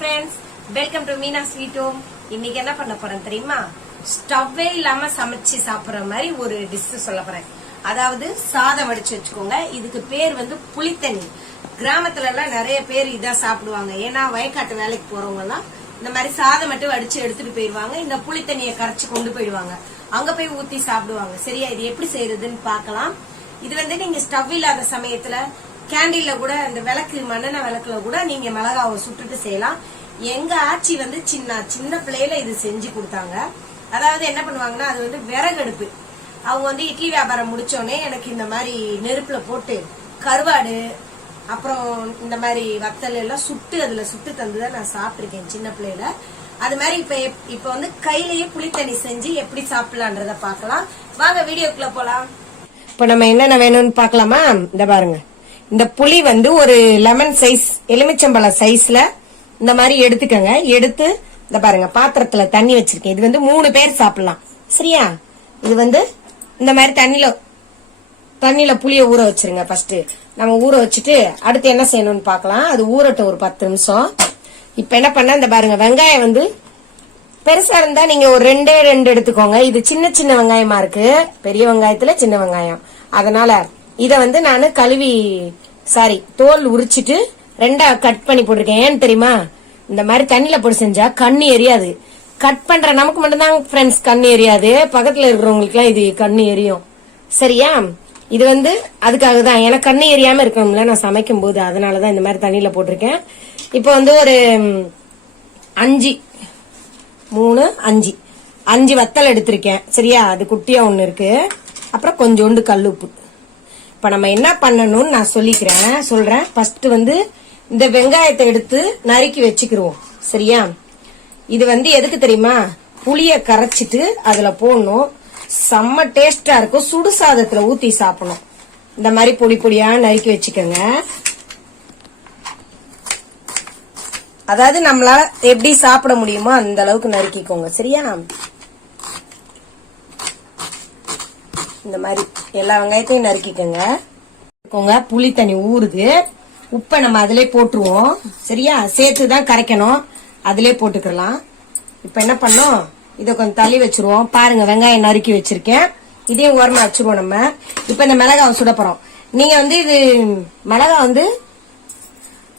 Friends welcome to Meena sweet home இன்னைக்கு என்ன பண்ண போறேன் தெரியுமா? ஸ்டவ்வே இல்லாம சமைச்சு சாப்பிடுற மாதிரி ஒரு டிஷ் சொல்ல போறேன். அதாவது சாதம் வடிச்சு வச்சுக்கோங்க. இதுக்கு பேர் வந்து புளித்தண்ணி. கிராமத்துல எல்லாம் நிறைய பேர் இதான் சாப்பிடுவாங்க. ஏன்னா வயக்காட்டு வேலைக்கு போறவங்க எல்லாம் இந்த மாதிரி சாதம் மட்டும் வடிச்சு எடுத்துட்டு போயிருவாங்க இந்த புளித்தண்ணியை கரைச்சு கொண்டு போயிடுவாங்க. அங்க போய் ஊத்தி சாப்பிடுவாங்க. சரியா? இது எப்படி செய்யறதுன்னு பாக்கலாம் இது வந்து நீங்க ஸ்டவ் இல்லாத சமயத்துல கேண்டில்ல கூட அந்த விளக்கு மண்ணெண்ண விளக்குல கூட நீங்க மிளகாவை சுட்டுட்டு செய்யலாம். எங்க ஆச்சி வந்து சின்ன சின்ன பிள்ளையில இது செஞ்சு கொடுத்தாங்க. அதாவது என்ன பண்ணுவாங்கன்னா அது வந்து விறகடுப்பு. அவங்க வந்து இட்லி வியாபாரம் முடிச்சோடனே எனக்கு இந்த மாதிரி நெருப்புல போட்டு கருவாடு அப்புறம் இந்த மாதிரி வத்தல் எல்லாம் சுட்டு அதுல சுட்டு தந்துதான் நான் சாப்பிட்டிருக்கேன் சின்ன பிள்ளையில. அது மாதிரி இப்ப இப்ப வந்து கையிலேயே புளித்தண்ணி செஞ்சு எப்படி சாப்பிடலான்றத பார்க்கலாம். வாங்க வீடியோக்குள்ள போலாம். இப்ப நம்ம என்னென்ன வேணும்னு பார்க்கலாமா? இந்த பாருங்க. இந்த புளி வந்து ஒரு லெமன் சைஸ் எலுமிச்சம்பழம் சைஸ்ல இந்த மாதிரி எடுத்துக்கங்க. எடுத்து இந்த பாருங்க பாத்திரத்துல தண்ணி வச்சிருக்கேன். இது வந்து மூணு பேர் சாப்பிடலாம். சரியா? இது வந்து இந்த மாதிரி தண்ணியில தண்ணியில புளிய ஊற வச்சிருங்க ஃபர்ஸ்ட் நம்ம ஊற வச்சுட்டு அடுத்து என்ன செய்யணும்னு பார்க்கலாம். அது ஊறட்டும் ஒரு பத்து நிமிஷம். இப்ப என்ன பண்ண இந்த பாருங்க வெங்காயம் வந்து பெருசா இருந்தா நீங்க ஒரு ரெண்டே ரெண்டு எடுத்துக்கோங்க. இது சின்ன சின்ன வெங்காயமா இருக்கு. பெரிய வெங்காயத்துல சின்ன வெங்காயம். அதனால இத வந்து நான் கழுவி சாரி தோல் உரிச்சிட்டு ரெண்டா கட் பண்ணி போட்டிருக்கேன். ஏன்னு தெரியுமா? இந்த மாதிரி தண்ணியில போட்டு செஞ்சா கண்ணு எரியாது. கட் பண்ற நமக்கு மட்டும்தான் ஃப்ரெண்ட்ஸ் கண்ணு எரியாது. பக்கத்துல இருக்கிறவங்களுக்கு எல்லாம் இது கண்ணு எரியும். சரியா? இது வந்து அதுக்காக தான். எனக்கு கண்ணு எரியாம இருக்கணும்ல நான் சமைக்கும் போது அதனாலதான் இந்த மாதிரி தண்ணியில போட்டிருக்கேன். இப்போ வந்து ஒரு அஞ்சு. மூணு அஞ்சு. அஞ்சு வத்தல் எடுத்திருக்கேன். சரியா? அது குட்டியா ஒண்ணு இருக்கு. அப்புறம் கொஞ்சோண்டு கல்லுப்பு. இப்ப நம்ம என்ன பண்ணணும்னு நான் சொல்லிக்கிறேன். சொல்றேன். ஃபர்ஸ்ட் வந்து இந்த வெங்காயத்தை எடுத்து நறுக்கி வச்சுக்கிருவோம். சரியா? இது வந்து எதுக்கு தெரியுமா? புளிய கரைச்சிட்டு அதுல போடணும். செம்ம டேஸ்டா இருக்கும். சுடு சாதத்துல ஊத்தி சாப்பிடணும். இந்த மாதிரி பொடி பொடியா நறுக்கி வச்சுக்கோங்க. அதாவது நம்மளால எப்படி சாப்பிட முடியுமோ அந்த அளவுக்கு நறுக்கிக்கோங்க. சரியா? இந்த மாதிரி எல்லா வெங்காயத்தையும் நறுக்கிக்கோங்க. இருக்கோங்க புளி தண்ணி ஊறுது. உப்பை நம்ம அதிலே போட்டுருவோம். சரியா? சேர்த்து தான் கரைக்கணும். அதிலே போட்டுக்கலாம். இப்ப என்ன பண்ணோம் இதை கொஞ்சம் தள்ளி வச்சிருவோம். பாருங்க வெங்காயம் நறுக்கி வச்சிருக்கேன். இதையும் ஓரமா வச்சிருவோம் நம்ம. இப்ப இந்த மிளகாவை சுட போறோம். நீங்க வந்து இது மிளகா வந்து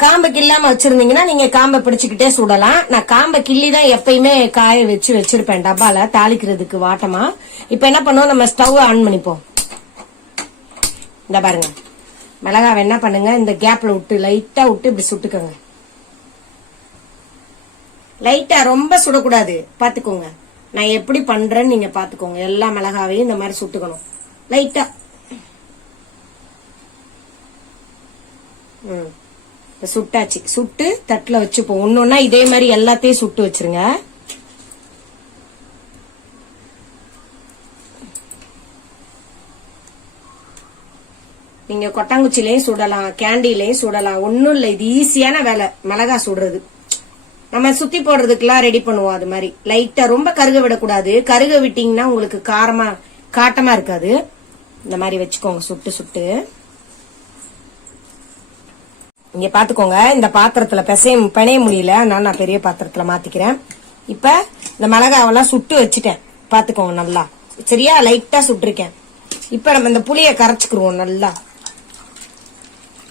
காம்பை கில்லாம வச்சிருந்தீங்கன்னா நீங்க காம்பை பிடிச்சுக்கிட்டே சுடலாம். நான் காம்பை கிள்ளி தான் எப்பயுமே காய வச்சு வச்சிருப்பேன். டப்பால தாளிக்கிறதுக்கு வாட்டமா. இப்ப என்ன பண்ணுவோம்? நம்ம ஸ்டவ் ஆன் பண்ணிப்போம். இந்த பாருங்க. மிளகாவை என்ன பண்ணுங்க. இந்த கேப்ல விட்டு லைட்டா விட்டு இப்படி சுட்டுக்கோங்க. லைட்டா ரொம்ப சுடக்கூடாது. பாத்துக்கோங்க. நான் எப்படி பண்றேன்னு நீங்க பாத்துக்கோங்க. எல்லா மிளகாவையும் இந்த மாதிரி சுட்டுக்கணும். லைட்டா. ம். சுட்டாச்சு. சுட்டு தட்டுல வச்சுப்போம். ஒன்னொன்னா இதே மாதிரி எல்லாத்தையும் சுட்டு வச்சிருங்க. நீங்க கொட்டாங்குச்சிலையும் சுடலாம் கேண்டிலையும் சுடலாம். ஒன்னும் இல்ல இது ஈஸியான வேலை. மிளகா சுடுறது. நம்ம சுத்தி போடுறதுக்கெல்லாம் ரெடி பண்ணுவோம் அது மாதிரி. லைட்டா ரொம்ப கருக விடக்கூடாது. கருக விட்டீங்கன்னா உங்களுக்கு காரமா காட்டமா இருக்காது. இந்த மாதிரி வச்சுக்கோங்க. சுட்டு சுட்டு. இங்க பாத்துக்கோங்க இந்த பாத்திரத்துல பிசைய பிணைய முடியல அதனால நான் பெரிய பாத்திரத்துல மாத்திக்கிறேன். இப்ப இந்த மிளகாவெல்லாம் சுட்டு வச்சுட்டேன். பாத்துக்கோங்க நல்லா. சரியா? லைட்டா சுட்டுருக்கேன். இப்ப நம்ம இந்த புளிய கரைச்சுக்கிருவோம் நல்லா.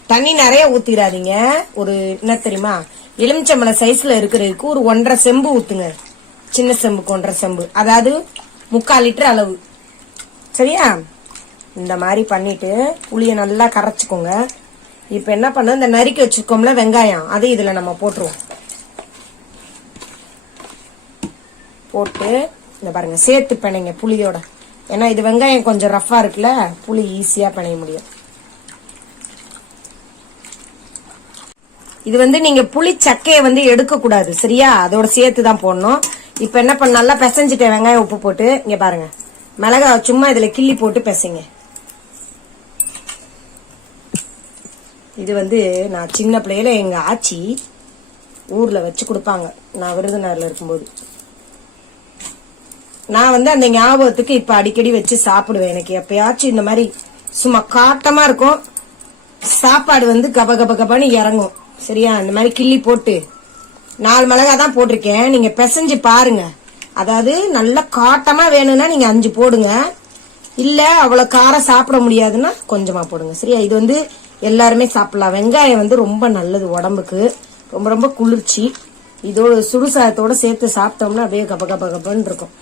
தண்ணி நிறைய ஊத்திடாதீங்க ஒரு என்ன தெரியுமா? எலுமிச்சம்பழம் சைஸ்ல இருக்கிறதுக்கு ஒரு ஒன்றரை செம்பு ஊத்துங்க. சின்ன செம்புக்கு ஒன்றரை செம்பு. அதாவது முக்கால் லிட்டர் அளவு. சரியா? இந்த மாதிரி பண்ணிட்டு புளிய நல்லா கரைச்சிக்கோங்க. இப்ப என்ன பண்ண இந்த நறுக்கி வச்சிருக்கோம்ல வெங்காயம் அது இதுல நம்ம போட்டுருவோம். போட்டு இந்த பாருங்க சேர்த்து பிணைங்க புளியோட. ஏன்னா இது வெங்காயம் கொஞ்சம் ரஃபா இருக்குல்ல புளி ஈஸியா பிணைய முடியும். இது வந்து நீங்க புளி சக்கைய வந்து எடுக்க கூடாது சரியா? அதோட சேர்த்து தான் போடணும். இப்ப என்ன பண்ண நல்லா பிசைஞ்சிட்டேன் வெங்காயம் உப்பு போட்டு இங்க பாருங்க. மிளகா சும்மா இதுல கிள்ளி போட்டு பிசைங்க. இது வந்து நான் சின்ன பிள்ளையில எங்க ஆச்சி ஊர்ல வச்சு கொடுப்பாங்க. நான் விருதுநகர்ல இருக்கும்போது. நான் வந்து அந்த ஞாபகத்துக்கு இப்ப அடிக்கடி வச்சு சாப்பிடுவேன். எனக்கு எப்பயாச்சும் இந்த மாதிரி சும்மா காட்டமா இருக்கும். சாப்பாடு வந்து கப கப கபன்னு இறங்கும். சரியா? இந்த மாதிரி கிள்ளி போட்டு. நாலு மிளகா தான் போட்டிருக்கேன். நீங்க பிசைஞ்சு பாருங்க. அதாவது நல்ல காட்டமா வேணும்னா நீங்க அஞ்சு போடுங்க. இல்ல அவ்வளவு காரம் சாப்பிட முடியாதுன்னா கொஞ்சமா போடுங்க. சரியா? இது வந்து எல்லாருமே சாப்பிடலாம். வெங்காயம் வந்து ரொம்ப நல்லது உடம்புக்கு. ரொம்ப ரொம்ப குளிர்ச்சி. இதோட சுடுசாதத்தோட சேர்த்து சாப்பிட்டோம்னா அப்படியே கப கப கபன்னு இருக்கும்.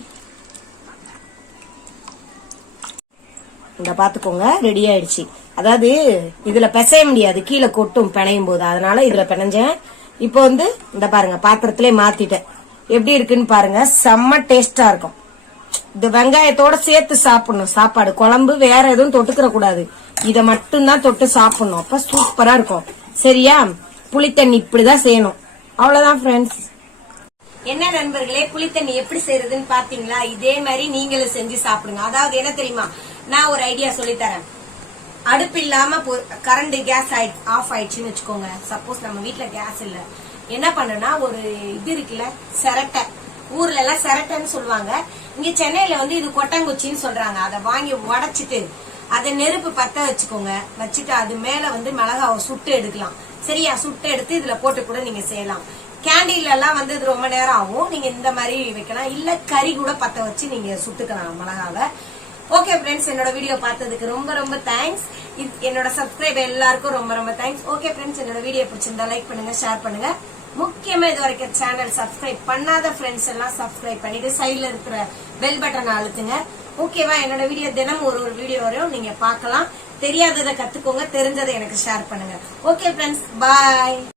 இந்த பாத்துக்கோங்க ரெடி ஆயிடுச்சு. அதாவது இதுல பிசைய முடியாது. கீழே கொட்டும் பிணையும் போது. அதனால இதுல பிணைஞ்சேன். இப்போ வந்து இந்த பாருங்க பாத்திரத்திலே மாத்திட்டேன். எப்படி இருக்குன்னு பாருங்க செம்ம டேஸ்டா இருக்கும். இந்த வெங்காயத்தோட சேர்த்து சாப்பிடணும். சாப்பாடு. குழம்பு வேற எதுவும் தொட்டுக்கிற கூடாது. இத மட்டும்தான் தொட்டு சாப்பிடணும். அப்ப சூப்பரா இருக்கும். சரியா? புளித்தண்ணி இப்படிதான் செய்யணும். அவ்வளவுதான் ஃப்ரெண்ட்ஸ் என்ன நண்பர்களே புளித்தண்ணி எப்படி செய்யறதுன்னு பாத்தீங்களா? இதே மாதிரி நீங்களும் செஞ்சு சாப்பிடுங்க. அதாவது என்ன தெரியுமா? நான் ஒரு ஐடியா சொல்லி தரேன் அடுப்பு இல்லாம கரண்ட் கேஸ் ஆஃப் ஆயிடுச்சுன்னு வச்சுக்கோங்க. சப்போஸ் நம்ம வீட்டுல கேஸ் இல்ல. என்ன பண்ணனா ஒரு இது இருக்குல்ல சிரட்டை. ஊர்ல எல்லாம் சிரட்டைன்னு சொல்லுவாங்க. இங்க சென்னையில வந்து இது கொட்டங்குச்சின்னு சொல்றாங்க. அதை வாங்கி உடைச்சிட்டு அதை நெருப்பு பத்த வச்சுக்கோங்க. வச்சுட்டு அது மேல வந்து மிளகாவை சுட்டு எடுக்கலாம். சரியா? சுட்டு எடுத்து இதுல போட்டு கூட நீங்க செய்யலாம். கேண்டீன்ல எல்லாம் வந்து இது ரொம்ப நேரம் ஆகும். நீங்க இந்த மாதிரி வைக்கலாம். இல்ல கறி கூட பத்த வச்சு நீங்க சுட்டுக்கலாம் மிளகாவை. ஓகே ஃப்ரெண்ட்ஸ் என்னோட வீடியோ பார்த்ததுக்கு ரொம்ப ரொம்ப தேங்க்ஸ் என்னோட சப்ஸ்கிரைப் எல்லாருக்கும் ரொம்ப ரொம்ப தேங்க்ஸ் ஓகே ஃப்ரெண்ட்ஸ் என்னோட வீடியோ பிடிச்சிருந்தா லைக் பண்ணுங்க ஷேர் பண்ணுங்க. முக்கியமா இது வரைக்கும் சேனல் சப்ஸ்கிரைப் பண்ணாத ஃப்ரெண்ட்ஸ் எல்லாம் சப்ஸ்கிரைப் பண்ணிட்டு சைட்ல இருக்கிற பெல் பட்டனை அழுத்துங்க. ஓகேவா என்னோட வீடியோ தினமும் ஒரு ஒரு வீடியோ வரையும் நீங்க பார்க்கலாம். தெரியாததை கத்துக்கோங்க தெரிஞ்சதை எனக்கு ஷேர் பண்ணுங்க. Okay friends bye